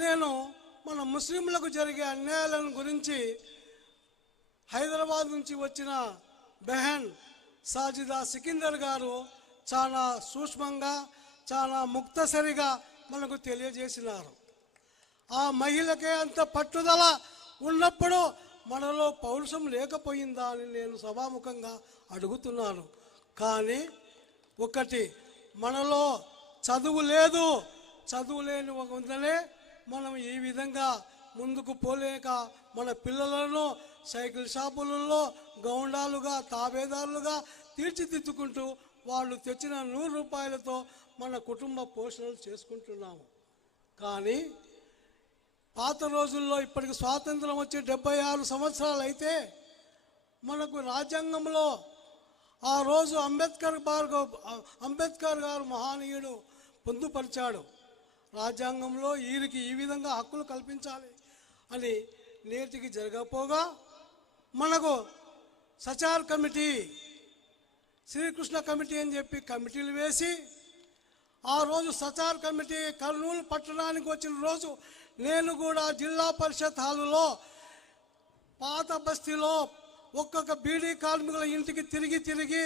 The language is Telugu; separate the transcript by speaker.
Speaker 1: నేను మన ముస్లింలకు జరిగే అన్యాయాలను గురించి హైదరాబాద్ నుంచి వచ్చిన బెహన్ సాజిదా సికిందర్ గారు చాలా సూక్ష్మంగా చాలా ముక్తసరిగా మనకు తెలియజేసినారు. ఆ మహిళకే అంత పట్టుదల ఉన్నప్పుడు మనలో పౌరుషం లేకపోయిందా అని నేను సభాముఖంగా అడుగుతున్నాను. కానీ ఒకటి మనలో చదువు లేదు. చదువు లేని వందనే మనం ఈ విధంగా ముందుకు పోలేక మన పిల్లలను సైకిల్ షాపులలో గౌండాలుగా తాబేదారులుగా తీర్చిదిద్దుకుంటూ వాళ్ళు తెచ్చిన నూరు రూపాయలతో మన కుటుంబ పోషణలు చేసుకుంటున్నాము. కానీ పాత రోజుల్లో ఇప్పటికి స్వాతంత్రం వచ్చి డెబ్బై ఆరు సంవత్సరాలు అయితే మనకు రాజ్యాంగంలో ఆ రోజు అంబేద్కర్ గారు అంబేద్కర్ గారు మహానీయుడు పొందుపరిచాడు. రాజ్యాంగంలో వీరికి ఈ విధంగా హక్కులు కల్పించాలి అని నేటికి జరగపోగా మనకు సచార్ కమిటీ శ్రీకృష్ణ కమిటీ అని చెప్పి కమిటీలు వేసి ఆ రోజు సచార్ కమిటీ కర్నూలు పట్టణానికి వచ్చిన రోజు నేను కూడా జిల్లా పరిషత్ హాలులో పాత బస్తీలో ఒక్కొక్క బీడీ కార్మికుల ఇంటికి తిరిగి తిరిగి